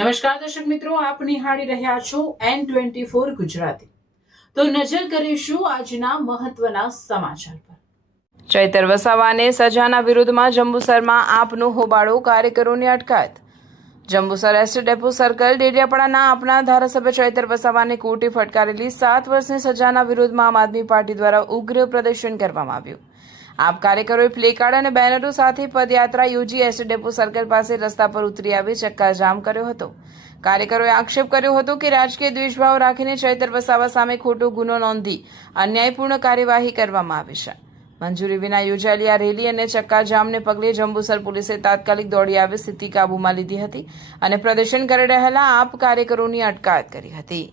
નમસ્કાર દર્શક મિત્રો, આપ નિહાળી રહ્યા છો N24 ગુજરાતી। તો નજર કરીશું આજના મહત્વના સમાચાર પર। ચૈતર વસાવાને સજાના વિરોધમાં જંબુસરમાં આપનો હોબાળો, કાર્યકરોની અટકાયત। જંબુસર એસટી ડેપો સર્કલ ડેડિયાપાડાના આપના ધારાસભ્ય ચૈતર વસાવાને કોર્ટે ફટકારેલી 7 વર્ષની સજાના વિરોધમાં આમ આદમી પાર્ટી દ્વારા ઉગ્ર પ્રદર્શન કરવામાં આવ્યું। આપ કાર્યકરોએ પ્લેકાર્ડ અને બેનરો સાથે પદયાત્રા યોજી એસટી ડેપો સર્કલ પાસે રસ્તા પર ઉતરી આવી ચક્કાજામ કર્યો હતો। કાર્યકરોએ આક્ષેપ કર્યો હતો કે રાજકીય દ્વેષભાવ રાખીને ચૈતર વસાવા સામે ખોટો ગુનો નોંધી અન્યાયપૂર્ણ કાર્યવાહી કરવામાં આવી છે। મંજૂરી વિના યોજાયેલી આ રેલી અને ચક્કાજામને પગલે જંબુસર પોલીસે તાત્કાલિક દોડી આવી સ્થિતિ કાબૂમાં લીધી હતી અને પ્રદર્શન કરી રહેલા આપ કાર્યકરોની અટકાયત કરી હતી।